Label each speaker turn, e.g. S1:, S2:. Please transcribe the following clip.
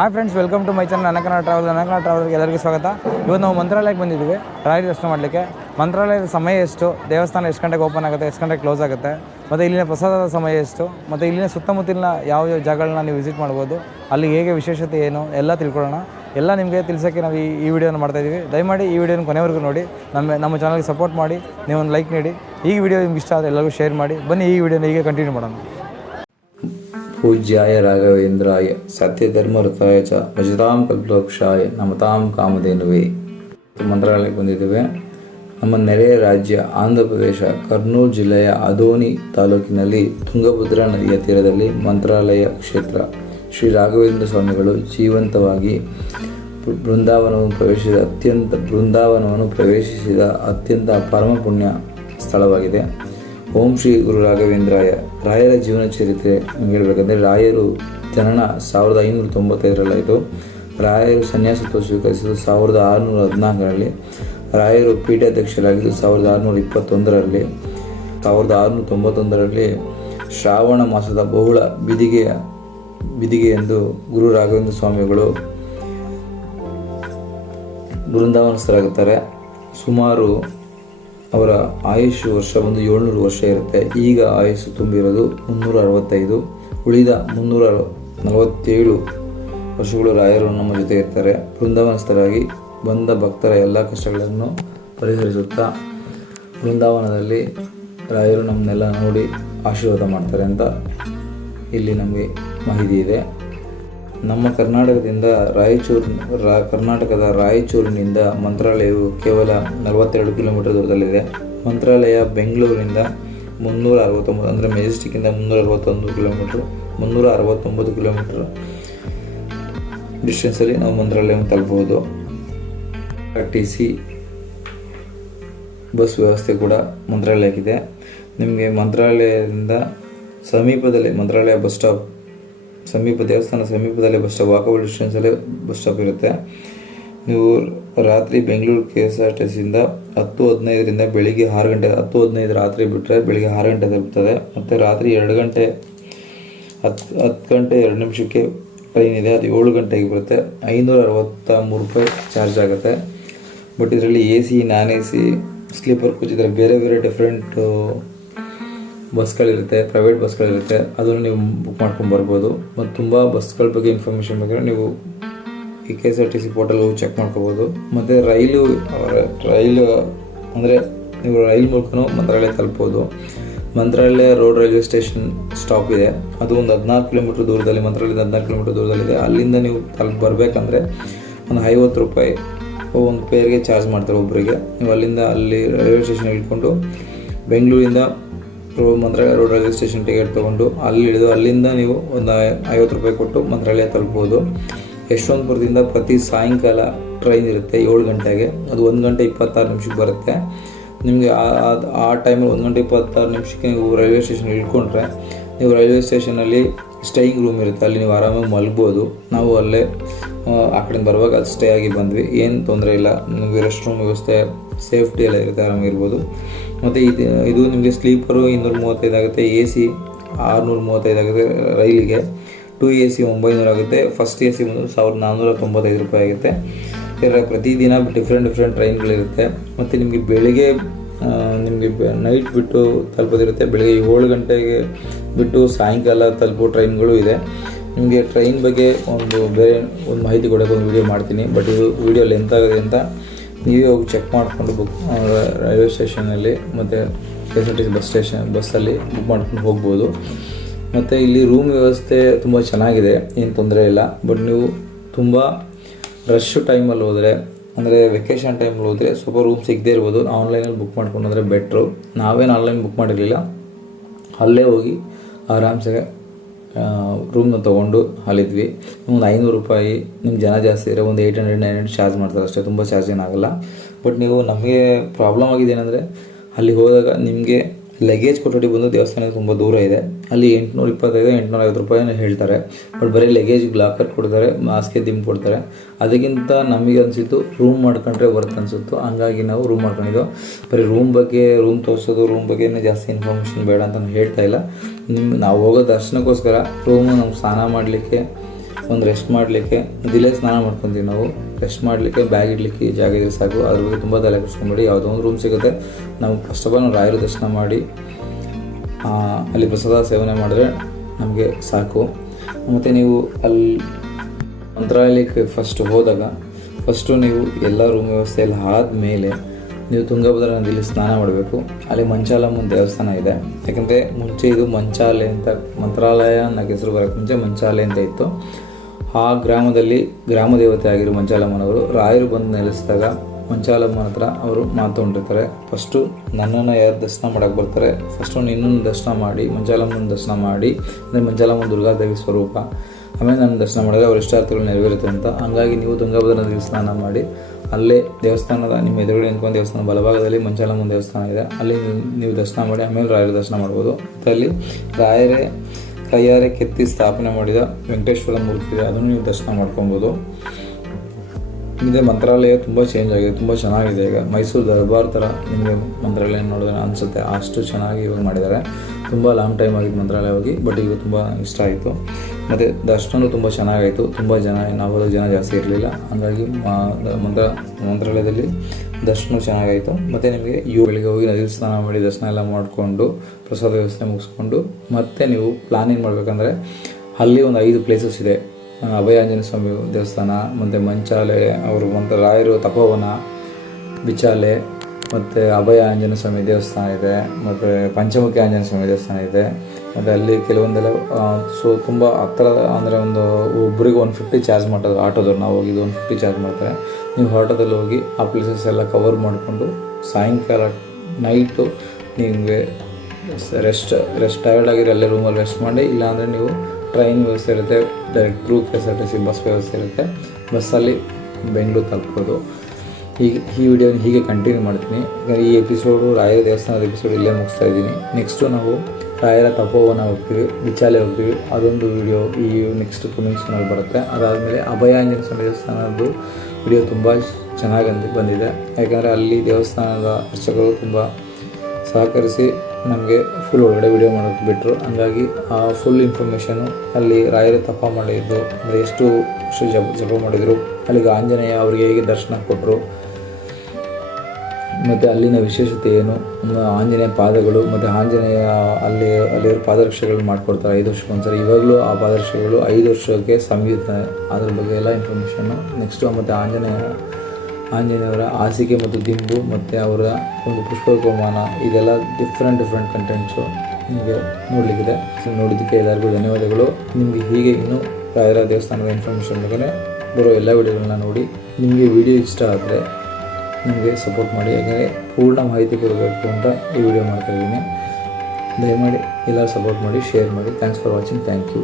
S1: Hi friends welcome to my channel Nanakana travel Nanakana ಟ್ರಾವೆಲ್ಗೆ ಎಲ್ಲರಿಗೂ ಸ್ವಾಗತ. ಇವತ್ತು ನಾವು ಮಂತ್ರಾಲಯಕ್ಕೆ ಬಂದಿದ್ದೀವಿ. ರಾಯರ ದರ್ಶನ ಮಾಡಲಿಕ್ಕೆ. ಮಂತ್ರಾಲಯದ ಸಮಯ ಎಷ್ಟು? ದೇವಸ್ಥಾನ ಎಷ್ಟು ಗಂಟೆಗೆ ಓಪನ್ ಆಗುತ್ತೆ? ಎಷ್ಟು ಗಂಟೆಗೆ ಕ್ಲೋಸ್ ಆಗುತ್ತೆ? ಮತ್ತು ಇಲ್ಲಿನ ಪ್ರಸಾದದ ಸಮಯ ಎಷ್ಟು? ಮತ್ತು ಇಲ್ಲಿನ ಸುತ್ತಮುತ್ತಲಿನ ಯಾವ ಯಾವ ಜಾಗಗಳನ್ನ ನೀವು ವಿಸಿಟ್ ಮಾಡ್ಬೋದು? ಅಲ್ಲಿ ಹೇಗೆ ವಿಶೇಷತೆ ಏನು? ಎಲ್ಲ ತಿಳ್ಕೊಳ್ಳೋಣ. ಎಲ್ಲ ನಿಮಗೆ ತಿಳಿಸೋಕ್ಕೆ ನಾವು ಈ ಈ ವಿಡಿಯೋನ ಮಾಡ್ತಾಯಿದ್ದೀವಿ ದಯಮಾಡಿ ಈ ವಿಡಿಯೋನ ಕೊನೆವರೆಗೂ ನೋಡಿ. ನಮ್ಮ ನಮ್ಮ ಚಾನಲ್ಗೆ ಸಪೋರ್ಟ್ ಮಾಡಿ. ನೀವೊಂದು ಲೈಕ್ ನೀಡಿ. ಈ ವಿಡಿಯೋ ನಿಮ್ಗೆ ಇಷ್ಟ ಆದರೆ ಎಲ್ಲರಿಗೂ ಶೇರ್ ಮಾಡಿ. ಬನ್ನಿ ಈ ವಿಡಿಯೋನ ಹೀಗೆ ಕಂಟಿನ್ಯೂ ಮಾಡೋಣ.
S2: ಪೂಜ್ಯಾಯ ರಾಘವೇಂದ್ರಾಯ ಸತ್ಯಧರ್ಮರತಾಯ ಚ ಅಜಿತಾಂ ಕಲ್ಪೋಕ್ಷಾಯ ನಮತಾಂ ಕಾಮಧೇನುವೆ. ಮಂತ್ರಾಲಯಕ್ಕೆ ಬಂದಿದ್ದೇವೆ. ನಮ್ಮ ನೆರೆಯ ರಾಜ್ಯ ಆಂಧ್ರ ಪ್ರದೇಶ, ಕರ್ನೂಲ್ ಜಿಲ್ಲೆಯ ಅದೋನಿ ತಾಲೂಕಿನಲ್ಲಿ ತುಂಗಭದ್ರಾ ನದಿಯ ತೀರದಲ್ಲಿ ಮಂತ್ರಾಲಯ ಕ್ಷೇತ್ರ. ಶ್ರೀ ರಾಘವೇಂದ್ರ ಸ್ವಾಮಿಗಳು ಜೀವಂತವಾಗಿ ಬೃಂದಾವನವನ್ನು ಪ್ರವೇಶಿಸಿದ ಅತ್ಯಂತ, ಬೃಂದಾವನವನ್ನು ಪ್ರವೇಶಿಸಿದ ಅತ್ಯಂತ ಪರಮ ಪುಣ್ಯ ಸ್ಥಳವಾಗಿದೆ. ಓಂ ಶ್ರೀ ಗುರು ರಾಘವೇಂದ್ರಾಯ ರಾಯರ ಜೀವನ ಚರಿತ್ರೆ ಹೇಳಬೇಕಂದ್ರೆ ರಾಯರು ಜನನ ಸಾವಿರದ ಐನೂರ ತೊಂಬತ್ತೈದರಲ್ಲಾಯಿತು. ರಾಯರು ಸನ್ಯಾಸತ್ವ ಸ್ವೀಕರಿಸಿದ್ದು ಸಾವಿರದ ಆರುನೂರ ಹದಿನಾಲ್ಕರಲ್ಲಿ. ರಾಯರು ಪೀಠಾಧ್ಯಕ್ಷರಾಗಿದ್ದು ಸಾವಿರದ ಆರುನೂರ ಇಪ್ಪತ್ತೊಂದರಲ್ಲಿ. ಸಾವಿರದ ಆರುನೂರ ತೊಂಬತ್ತೊಂದರಲ್ಲಿ ಶ್ರಾವಣ ಮಾಸದ ಬಹುಳ ಬಿದಿಗೆಯ ಬಿದಿಗೆ ಎಂದು ಗುರು ರಾಘವೇಂದ್ರ ಸ್ವಾಮಿಗಳು ಬೃಂದಾವನಸ್ಥರಾಗುತ್ತಾರೆ ಸುಮಾರು ಅವರ ಆಯುಷ್ ವರ್ಷ ಒಂದು ಏಳ್ನೂರು ವರ್ಷ ಇರುತ್ತೆ. ಈಗ ಆಯುಸ್ಸು ತುಂಬಿರೋದು ಮುನ್ನೂರ ಅರವತ್ತೈದು ಉಳಿದ ಮುನ್ನೂರ ನಲವತ್ತೇಳು ವರ್ಷಗಳು ರಾಯರು ನಮ್ಮ ಜೊತೆ ಇರ್ತಾರೆ. ಬೃಂದಾವನಸ್ಥರಾಗಿ ಬಂದ ಭಕ್ತರ ಎಲ್ಲ ಕಷ್ಟಗಳನ್ನು ಪರಿಹರಿಸುತ್ತಾ ಬೃಂದಾವನದಲ್ಲಿ ರಾಯರು ನಮ್ಮನ್ನೆಲ್ಲ ನೋಡಿ ಆಶೀರ್ವಾದ ಮಾಡ್ತಾರೆ ಅಂತ ಇಲ್ಲಿ ನಮಗೆ ಮಾಹಿತಿ ಇದೆ. ನಮ್ಮ ಕರ್ನಾಟಕದಿಂದ ರಾಯಚೂರು, ರಾ, ಕರ್ನಾಟಕದ ರಾಯಚೂರಿನಿಂದ ಮಂತ್ರಾಲಯವು ಕೇವಲ ನಲವತ್ತೆರಡು ಕಿಲೋಮೀಟರ್ ದೂರದಲ್ಲಿದೆ. ಮಂತ್ರಾಲಯ ಬೆಂಗಳೂರಿನಿಂದ ಮುನ್ನೂರ ಅರವತ್ತೊಂಬತ್ತು, ಅಂದರೆ ಮೆಜೆಸ್ಟಿಕ್ಕಿಂದ ಮುನ್ನೂರ ಅರವತ್ತೊಂದು ಕಿಲೋಮೀಟ್ರ್, ಮುನ್ನೂರ ಅರವತ್ತೊಂಬತ್ತು ಕಿಲೋಮೀಟ್ರ್ ಡಿಸ್ಟೆನ್ಸಲ್ಲಿ ನಾವು ಮಂತ್ರಾಲಯವನ್ನು ತಲುಪಬಹುದು. ಆರ್ ಟಿ ಸಿ ಬಸ್ ವ್ಯವಸ್ಥೆ ಕೂಡ ಮಂತ್ರಾಲಯಕ್ಕಿದೆ. ನಿಮಗೆ ಮಂತ್ರಾಲಯದಿಂದ ಸಮೀಪದಲ್ಲಿ ಮಂತ್ರಾಲಯ ಬಸ್ ಸ್ಟಾಪ್ ಸಮೀಪ ದೇವಸ್ಥಾನ ಸಮೀಪದಲ್ಲಿ ಬಸ್ ಸ್ಟಾಪ್ ವಾಕಬಲ್ ಡಿಸ್ಟೆನ್ಸಲ್ಲೇ ಬಸ್ ಸ್ಟಾಪ್ ಇರುತ್ತೆ. ನೀವು ರಾತ್ರಿ Bengaluru K S R T ಸಿಯಿಂದ ಹತ್ತು ಹದಿನೈದರಿಂದ ಬೆಳಿಗ್ಗೆ ಆರು ಗಂಟೆ, ಹತ್ತು ಹದಿನೈದು ರಾತ್ರಿ ಬಿಟ್ಟರೆ ಬೆಳಿಗ್ಗೆ ಆರು ಗಂಟೆ ತಲುಪ್ತದೆ. ಮತ್ತು ರಾತ್ರಿ ಎರಡು ಗಂಟೆ, ಹತ್ತು ಹತ್ತು ಗಂಟೆ ಎರಡು ನಿಮಿಷಕ್ಕೆ ಟ್ರೈನ್ ಇದೆ. ಅದು ಏಳು ಗಂಟೆಗೆ ಬರುತ್ತೆ. ಐನೂರ ಅರವತ್ತ ಮೂರು ರೂಪಾಯಿ ಚಾರ್ಜ್ ಆಗುತ್ತೆ. ಬಟ್ ಇದರಲ್ಲಿ A C non A C sleeper coach ಇದರ ಬೇರೆ ಬೇರೆ ಡಿಫ್ರೆಂಟು ಬಸ್ಗಳಿರುತ್ತೆ ಪ್ರೈವೇಟ್ ಬಸ್ಗಳಿರುತ್ತೆ, ಅದನ್ನು ನೀವು ಬುಕ್ ಮಾಡ್ಕೊಂಡು ಬರ್ಬೋದು. ಮತ್ತು ತುಂಬ ಬಸ್ಗಳ ಬಗ್ಗೆ ಇನ್ಫಾರ್ಮೇಷನ್ ಬೇಕಾದ್ರೆ ನೀವು ಈ K S R T C portal ಹೋಗಿ ಚೆಕ್ ಮಾಡ್ಕೋಬೋದು. ಮತ್ತು ರೈಲು ರೈಲು, ಅಂದರೆ ನೀವು ರೈಲ್ ಮೂಲಕನೂ Mantralaya ತಲುಪ್ಬೋದು. Mantralaya road railway station stop ಇದೆ. ಅದು ಒಂದು ಹದಿನಾಲ್ಕು ಕಿಲೋಮೀಟ್ರ್ ದೂರದಲ್ಲಿ, ಮಂತ್ರಾಲಯದ ಹದಿನಾಲ್ಕು ಕಿಲೋಮೀಟ್ರ್ ದೂರದಲ್ಲಿದೆ. ಅಲ್ಲಿಂದ ನೀವು ತಲುಪಿ ಬರಬೇಕಂದ್ರೆ ಒಂದು ಐವತ್ತು ರೂಪಾಯಿ ಒಂದು ಪೇರಿಗೆ ಚಾರ್ಜ್ ಮಾಡ್ತಾರೆ ಒಬ್ಬರಿಗೆ ನೀವು ಅಲ್ಲಿಂದ ಅಲ್ಲಿ ರೈಲ್ವೆ ಸ್ಟೇಷನ್ ಇಟ್ಕೊಂಡು ಬೆಂಗಳೂರಿಂದ rho- Mantralaya road railway station ticket ತೊಗೊಂಡು ಅಲ್ಲಿ ಇಳಿದು ಅಲ್ಲಿಂದ ನೀವು ಒಂದು ಐವತ್ತು ರೂಪಾಯಿ ಕೊಟ್ಟು ಮಂತ್ರಾಲಯ ತಲುಪ್ಬೋದು. ಯಶವಂತಪುರದಿಂದ ಪ್ರತಿ ಸಾಯಂಕಾಲ ಟ್ರೈನ್ ಇರುತ್ತೆ ಏಳು ಗಂಟೆಗೆ. ಅದು ಒಂದು ಗಂಟೆ ಇಪ್ಪತ್ತಾರು ನಿಮಿಷಕ್ಕೆ ಬರುತ್ತೆ. ನಿಮಗೆ ಆ ಟೈಮಲ್ಲಿ ಒಂದು ಗಂಟೆ ಇಪ್ಪತ್ತಾರು ನಿಮಿಷಕ್ಕೆ ನೀವು ರೈಲ್ವೆ ಸ್ಟೇಷನ್ ಇಳ್ಕೊಂಡ್ರೆ ನೀವು ರೈಲ್ವೆ ಸ್ಟೇಷನಲ್ಲಿ ಸ್ಟೇಯಿಂಗ್ ರೂಮ್ ಇರುತ್ತೆ ಅಲ್ಲಿ ನೀವು ಆರಾಮಾಗಿ ಮಲಗ್ಬೋದು. ನಾವು ಅಲ್ಲೇ ಆ, ಕಡೆಯಿಂದ ಬರುವಾಗ ಅಲ್ಲಿ ಸ್ಟೇ ಆಗಿ ಬಂದ್ವಿ. ಏನು ತೊಂದರೆ ಇಲ್ಲ ನಿಮಗೆ ರೆಸ್ಟ್ ರೂಮ್ ವ್ಯವಸ್ಥೆ ಸೇಫ್ಟಿ ಎಲ್ಲ ಇರುತ್ತೆ ಆರಾಮಾಗಿರ್ಬೋದು ಮತ್ತು ಇದು ಇದು ನಿಮಗೆ ಸ್ಲೀಪರು ಇನ್ನೂರ ಮೂವತ್ತೈದು ಆಗುತ್ತೆ ಎ ಸಿ ಆರುನೂರ ಮೂವತ್ತೈದು ಆಗುತ್ತೆ ರೈಲಿಗೆ. ಟು ಎ ಸಿ ಒಂಬೈನೂರು ಆಗುತ್ತೆ ಫಸ್ಟ್ ಎ ಸಿ ಬಂದು ಸಾವಿರದ ನಾನ್ನೂರ ತೊಂಬತ್ತೈದು ರೂಪಾಯಿ ಆಗುತ್ತೆ. ಇದರ ಪ್ರತಿದಿನ ಡಿಫ್ರೆಂಟ್ ಡಿಫ್ರೆಂಟ್ ಟ್ರೈನ್ಗಳಿರುತ್ತೆ ಮತ್ತು ನಿಮಗೆ ಬೆಳಿಗ್ಗೆ ನಿಮಗೆ ನೈಟ್ ಬಿಟ್ಟು ತಲುಪೋದಿರುತ್ತೆ. ಬೆಳಿಗ್ಗೆ ಏಳು ಗಂಟೆಗೆ ಬಿಟ್ಟು ಸಾಯಂಕಾಲ ತಲುಪೋ ಟ್ರೈನ್ಗಳು ಇದೆ. ನಿಮಗೆ ಟ್ರೈನ್ ಬಗ್ಗೆ ಒಂದು ಬೇರೆ ಒಂದು ಮಾಹಿತಿ ಕೊಡೋಕೆ ಒಂದು ವೀಡಿಯೋ ಮಾಡ್ತೀನಿ. ಬಟ್ ಇದು ವಿಡಿಯೋ ಲೆಂತ್ ಆಗಿದೆ ಅಂತ ನೀವೇ ಹೋಗಿ ಚೆಕ್ ಮಾಡಿಕೊಂಡು ಬುಕ್ ರೈಲ್ವೆ ಸ್ಟೇಷನಲ್ಲಿ ಮತ್ತು K S R T C bus station ಬಸ್ಸಲ್ಲಿ ಬುಕ್ ಮಾಡ್ಕೊಂಡು ಹೋಗ್ಬೋದು. ಮತ್ತು ಇಲ್ಲಿ ರೂಮ್ ವ್ಯವಸ್ಥೆ ತುಂಬ ಚೆನ್ನಾಗಿದೆ, ಏನು ತೊಂದರೆ ಇಲ್ಲ. ಬಟ್ ನೀವು ತುಂಬ ರಶ್ ಟೈಮಲ್ಲಿ ಹೋದರೆ, ಅಂದರೆ ವೆಕೇಷನ್ ಟೈಮಲ್ಲಿ ಹೋದರೆ ಸ್ವಲ್ಪ ರೂಮ್ ಸಿಗದೇ ಇರ್ಬೋದು. ಆನ್ಲೈನಲ್ಲಿ ಬುಕ್ ಮಾಡ್ಕೊಂಡು ಅಂದರೆ ಬೆಟ್ರು ನಾವೇನು ಆನ್ಲೈನ್ ಬುಕ್ ಮಾಡಿರಲಿಲ್ಲ. ಅಲ್ಲೇ ಹೋಗಿ ಆರಾಮ್ಸೆ ರೂಮ್ನ ತೊಗೊಂಡು ಅಲ್ಲಿದ್ವಿ. ಒಂದು ಐನೂರು ರೂಪಾಯಿ ನಿಮ್ಮ ಜನ ಜಾಸ್ತಿ ಇರೋ ಒಂದು eight hundred nine hundred charge ಮಾಡ್ತಾರೆ ಅಷ್ಟೇ. ತುಂಬ ಚಾರ್ಜ್ ಏನಾಗಲ್ಲ ಬಟ್ ನೀವು ನಮಗೆ ಪ್ರಾಬ್ಲಮ್ ಆಗಿದೆ ಏನಂದರೆ, ಅಲ್ಲಿ ಹೋದಾಗ ನಿಮಗೆ ಲಗೇಜ್ ಕೊಠಡಿ ಬಂದು ದೇವಸ್ಥಾನ ತುಂಬ ದೂರ ಇದೆ. ಅಲ್ಲಿ ಎಂಟುನೂರ ಇಪ್ಪತ್ತೈದು ಎಂಟುನೂರ ಐವತ್ತು ರೂಪಾಯಿನ ಹೇಳ್ತಾರೆ. ಬಟ್ ಬರೀ ಲಗೇಜ್ ಲಾಕರ್ ಕೊಡ್ತಾರೆ ಮಾಸ್ಕೆ ದಿಮ್ ಕೊಡ್ತಾರೆ. ಅದಕ್ಕಿಂತ ನಮಗೆ ಅನಿಸಿತ್ತು ರೂಮ್ ಮಾಡ್ಕೊಂಡ್ರೆ ವರ್ತ್ ಅನಿಸುತ್ತು. ಹಂಗಾಗಿ ನಾವು ರೂಮ್ ಮಾಡ್ಕೊಂಡಿದ್ದೆವು ಬರೀ ರೂಮ್ ಬಗ್ಗೆ ರೂಮ್ ತೋರಿಸೋದು ರೂಮ್ ಬಗ್ಗೆ ಜಾಸ್ತಿ ಇನ್ಫಾರ್ಮೇಷನ್ ಬೇಡ ಅಂತ ಹೇಳ್ತಾ ಇಲ್ಲ. ನಿಮ್ಮ ನಾವು ಹೋಗೋ ದರ್ಶನಕ್ಕೋಸ್ಕರ ರೂಮು ನಾವು ಸ್ನಾನ ಮಾಡಲಿಕ್ಕೆ, ಒಂದು ರೆಸ್ಟ್ ಮಾಡಲಿಕ್ಕೆ ಇದಿಲ್ಲೇ ಸ್ನಾನ ಮಾಡ್ಕೊತೀವಿ ನಾವು. ರೆಸ್ಟ್ ಮಾಡಲಿಕ್ಕೆ ಬ್ಯಾಗ್ ಇಡಲಿಕ್ಕೆ ಜಾಗ ಇದ್ರೆ ಸಾಕು. ಅದ್ರ ಬಗ್ಗೆ ತುಂಬ ತಲೆ ಕೆಡಿಸ್ಕೊಂಬೇಡಿ ಯಾವುದೋ ಒಂದು ರೂಮ್ ಸಿಗುತ್ತೆ. ನಾವು ಫಸ್ಟ್ ಆಫ್ ಆಲ್ ನಾವು ರಾಯರ ದರ್ಶನ ಮಾಡಿ ಅಲ್ಲಿ ಪ್ರಸಾದ ಸೇವನೆ ಮಾಡಿದ್ರೆ ನಮಗೆ ಸಾಕು. ಮತ್ತು ನೀವು ಅಲ್ಲಿ ಮಂತ್ರಾಲಯಕ್ಕೆ ಫಸ್ಟ್ ಹೋದಾಗ ಫಸ್ಟು ನೀವು ಎಲ್ಲ ರೂಮ್ ವ್ಯವಸ್ಥೆಯಲ್ಲಿ ಆದಮೇಲೆ ನೀವು ತುಂಗಭದ್ರಾ ನದಿಯಲ್ಲಿ ಸ್ನಾನ ಮಾಡಬೇಕು. ಅಲ್ಲಿ ಮಂಚಾಲಮ್ಮನ ದೇವಸ್ಥಾನ ಇದೆ. ಯಾಕೆಂದರೆ ಮುಂಚೆ ಇದು ಮಂಚಾಲಯ ಅಂತ ಮಂತ್ರಾಲಯ ಅನ್ನೋಕ್ಕೆ ಹೆಸರು ಬರೋಕ್ಕೆ ಮುಂಚೆ ಮಂಚಾಲಯ ಅಂತ ಇತ್ತು. ಆ ಗ್ರಾಮದಲ್ಲಿ ಗ್ರಾಮ ದೇವತೆ ಆಗಿರೋ ಮಂಚಾಲಮ್ಮನವರು ರಾಯರು ಬಂದು ನೆಲೆಸಿದಾಗ ಮಂಚಾಲಮ್ಮನ ಹತ್ರ ಅವರು ಮಾತುಕೊಂಡಿರ್ತಾರೆ. ಫಸ್ಟು ನನ್ನನ್ನು ಯಾರು ದರ್ಶನ ಮಾಡೋಕ್ಕೆ ಬರ್ತಾರೆ? ಫಸ್ಟು ನಿನ್ನನ್ನು ದರ್ಶನ ಮಾಡಿ ಮಂಚಾಲಮ್ಮನ ದರ್ಶನ ಮಾಡಿ, ಅಂದರೆ ಮಂಚಾಲಮ್ಮ ದುರ್ಗಾದೇವಿ ಸ್ವರೂಪ. ಆಮೇಲೆ ನನ್ನ ದರ್ಶನ ಮಾಡಿದ್ರೆ ಅವರು ಇಷ್ಟಾರ್ಥಗಳು ನೆರವೇರುತ್ತೆ ಅಂತ. ಹಂಗಾಗಿ ನೀವು ತುಂಗಭದ್ರಾ ನದಿಗೆ ಸ್ನಾನ ಮಾಡಿ, ಅಲ್ಲೇ ದೇವಸ್ಥಾನದ ನಿಮ್ಮ ಎದುರುಗಡೆ ನಿಂತ್ಕೊಂಡು ದೇವಸ್ಥಾನ ಬಲಭಾಗದಲ್ಲಿ ಮಂಚಾಲಮ್ಮನ ದೇವಸ್ಥಾನ ಇದೆ. ಅಲ್ಲಿ ನೀವು ದರ್ಶನ ಮಾಡಿ, ಆಮೇಲೆ ರಾಯರ ದರ್ಶನ ಮಾಡ್ಬೋದು. ಮತ್ತು ಅಲ್ಲಿ ರಾಯರೇ ಕೈಯಾರೆ ಕೆತ್ತಿ ಸ್ಥಾಪನೆ ಮಾಡಿದ ವೆಂಕಟೇಶ್ವರ ಮೂರ್ತಿ ಇದೆ. ಅದನ್ನು ನೀವು ದರ್ಶನ ಮಾಡ್ಕೊಬೋದು. ಇದೆ ಮಂತ್ರಾಲಯ ತುಂಬ ಚೇಂಜ್ ಆಗಿದೆ, ತುಂಬ ಚೆನ್ನಾಗಿದೆ. ಈಗ ಮೈಸೂರು ದರ್ಬಾರ್ ಥರ ನಿಮಗೆ ಮಂತ್ರಾಲಯ ನೋಡಿದ್ರೆ ಅನಿಸುತ್ತೆ, ಅಷ್ಟು ಚೆನ್ನಾಗಿ ಇವಾಗ ಮಾಡಿದ್ದಾರೆ. ತುಂಬ ಲಾಂಗ್ ಟೈಮ್ ಆಗಿತ್ತು ಮಂತ್ರಾಲಯ ಹೋಗಿ ಬಟ್ ಈಗ ತುಂಬ ಇಷ್ಟ ಆಯಿತು. ಮತ್ತು ದರ್ಶನವೂ ತುಂಬ ಚೆನ್ನಾಗಾಯಿತು. ತುಂಬ ಜನ ನಾವು ಜನ ಜಾಸ್ತಿ ಇರಲಿಲ್ಲ. ಹಾಗಾಗಿ ಮಂತ್ರ, ಮಂತ್ರಾಲಯದಲ್ಲಿ ದರ್ಶನ ಚೆನ್ನಾಗಾಯಿತು. ಮತ್ತು ನಿಮಗೆ ಯು ಬೆಳಿಗ್ಗೆ ಹೋಗಿ ನದಿ ಸ್ನಾನ ಮಾಡಿ ದರ್ಶನ ಎಲ್ಲ ಮಾಡಿಕೊಂಡು, ಪ್ರಸಾದ ವ್ಯವಸ್ಥೆ ಮುಗಿಸ್ಕೊಂಡು, ಮತ್ತೆ ನೀವು ಪ್ಲಾನಿಂಗ್ ಮಾಡಬೇಕಂದ್ರೆ, ಅಲ್ಲಿ ಒಂದು ಐದು ಪ್ಲೇಸಸ್ ಇದೆ. ಅಭಯಾಂಜನ ಸ್ವಾಮಿ ದೇವಸ್ಥಾನ, ಮತ್ತು ಮಂಚಾಲೆ ಅವರು ಮತ್ತು ರಾಯರು ತಪೋವನ ಬಿಚಾಲೆ ಮತ್ತು ಅಭಯ ಆಂಜನೇಯ ಸ್ವಾಮಿ ದೇವಸ್ಥಾನ ಇದೆ, ಮತ್ತು ಪಂಚಮುಖಿ ಆಂಜನೇಯ ಸ್ವಾಮಿ ದೇವಸ್ಥಾನ ಇದೆ. ಮತ್ತು ಅಲ್ಲಿ ಕೆಲವೊಂದೆಲ್ಲ ಸೊ ತುಂಬ ಹತ್ತಿರ ಅಂದರೆ ಒಂದು ಒಬ್ಬರಿಗೆ ಒನ್ ಫಿಫ್ಟಿ ಚಾರ್ಜ್ ಮಾಡ್ತಾರೆ ಆಟೋದವ್ರು. ನಾವು ಹೋಗಿದ್ದು ಒನ್ ಫಿಫ್ಟಿ ಚಾರ್ಜ್ ಮಾಡ್ತಾರೆ. ನೀವು ಆಟೋದಲ್ಲಿ ಹೋಗಿ ಆ ಪ್ಲೇಸಸ್ ಎಲ್ಲ ಕವರ್ ಮಾಡಿಕೊಂಡು ಸಾಯಂಕಾಲ ನೈಟು ನಿಮಗೆ ರೆಸ್ಟ್ ರೆಸ್ಟ್ ಟೈರ್ಡ್ ಆಗಿರೋ ಅಲ್ಲೇ ರೂಮಲ್ಲಿ ರೆಸ್ಟ್ ಮಾಡಿ, ಇಲ್ಲಾಂದರೆ ನೀವು ಟ್ರೈನ್ ವ್ಯವಸ್ಥೆ ಇರುತ್ತೆ direct through K S R T C bus ವ್ಯವಸ್ಥೆ ಇರುತ್ತೆ ಬಸ್ಸಲ್ಲಿ ಬೆಂಗಳೂರು ತಲುಪ್ಬೋದು. ಈಗ ಈ ವಿಡಿಯೋನ ಹೀಗೆ ಕಂಟಿನ್ಯೂ ಮಾಡ್ತೀನಿ. ಈ ಎಪಿಸೋಡು ರಾಯರ ದೇವಸ್ಥಾನದ ಎಪಿಸೋಡ್ ಇಲ್ಲೇ ಮುಗಿಸ್ತಾ ಇದ್ದೀನಿ. ನೆಕ್ಸ್ಟು ನಾವು ರಾಯರ ತಪೋವನ ಹೋಗ್ತೀವಿ ಬಿಚಾಲೆ ಹೋಗ್ತೀವಿ ಅದೊಂದು ವಿಡಿಯೋ ಈ ನೆಕ್ಸ್ಟ್ ಕಮಿಂಗ್ಸ್ನಲ್ಲಿ ಬರುತ್ತೆ. ಅದಾದಮೇಲೆ ಅಭಯಾಂಜನ ಸ್ವಾಮಿ ದೇವಸ್ಥಾನದ್ದು ವಿಡಿಯೋ ತುಂಬ ಚೆನ್ನಾಗಿ ಬಂದಿದೆ. ಯಾಕಂದರೆ ಅಲ್ಲಿ ದೇವಸ್ಥಾನದ ಅರ್ಚಕರು ತುಂಬ ಸಹಕರಿಸಿ ನಮಗೆ ಫುಲ್ ಒಳಗಡೆ ವಿಡಿಯೋ ಮಾಡೋಕ್ಕೆ ಬಿಟ್ಟರು ಹಂಗಾಗಿ ಆ ಫುಲ್ ಇನ್ಫಾರ್ಮೇಷನು ಅಲ್ಲಿ ರಾಯರ ತಪ ಮಾಡಿದ್ದು, ಅಂದರೆ ಎಷ್ಟು ವರ್ಷ ಜಪ ಜಪ ಮಾಡಿದರು, ಅಲ್ಲಿಗೆ ಆಂಜನೇಯ ಅವರಿಗೆ ಹೇಗೆ ದರ್ಶನ ಕೊಟ್ಟರು ಮತ್ತು ಅಲ್ಲಿನ ವಿಶೇಷತೆ ಏನು? ಆಂಜನೇಯ ಪಾದಗಳು ಮತ್ತು ಆಂಜನೇಯ ಅಲ್ಲಿ, ಅಲ್ಲಿರೋ ಪಾದರಕ್ಷೆಗಳು ಮಾಡಿಕೊಡ್ತಾರೆ ಐದು ವರ್ಷಕ್ಕೊಂದ್ಸರಿ ಇವಾಗಲೂ ಆ ಪಾದರಕ್ಷೆಗಳು ಐದು ವರ್ಷಕ್ಕೆ ಸಂಯುತ್ತೆ ಅದ್ರ ಬಗ್ಗೆ ಎಲ್ಲ ಇನ್ಫಾರ್ಮೇಷನ್ನು ನೆಕ್ಸ್ಟು ಮತ್ತು ಆಂಜನೇಯ, ಆಂಜನೇಯವರ ಹಾಸಿಗೆ ಮತ್ತು ದಿಂಬು ಮತ್ತು ಅವರ ಒಂದು ಪುಷ್ಪಕಮಾನ, ಇದೆಲ್ಲ ಡಿಫ್ರೆಂಟ್ ಡಿಫ್ರೆಂಟ್ ಕಂಟೆಂಟ್ಸು ನಿಮಗೆ ನೋಡಲಿಕ್ಕಿದೆ. ನೋಡಿದ್ದಕ್ಕೆ ಎಲ್ಲರಿಗೂ ಧನ್ಯವಾದಗಳು. ನಿಮಗೆ ಹೀಗೆ ಇನ್ನೂ ರಾಯರ ದೇವಸ್ಥಾನದ ಇನ್ಫಾರ್ಮೇಷನ್ ಬಗ್ಗೆ ಬರೋ ಎಲ್ಲ ವಿಡಿಯೋಗಳನ್ನ ನೋಡಿ. ನಿಮಗೆ ವಿಡಿಯೋ ಇಷ್ಟ ಆದರೆ ನಿಮಗೆ ಸಪೋರ್ಟ್ ಮಾಡಿ, ಯಾಕೆಂದರೆ ಪೂರ್ಣ ಮಾಹಿತಿ ಕೊಡಬೇಕು ಅಂತ ಈ ವಿಡಿಯೋ ಮಾಡ್ತಾ ಇದ್ದೀನಿ. ದಯಮಾಡಿ ಎಲ್ಲರೂ ಸಪೋರ್ಟ್ ಮಾಡಿ ಶೇರ್ ಮಾಡಿ. Thanks for watching thank you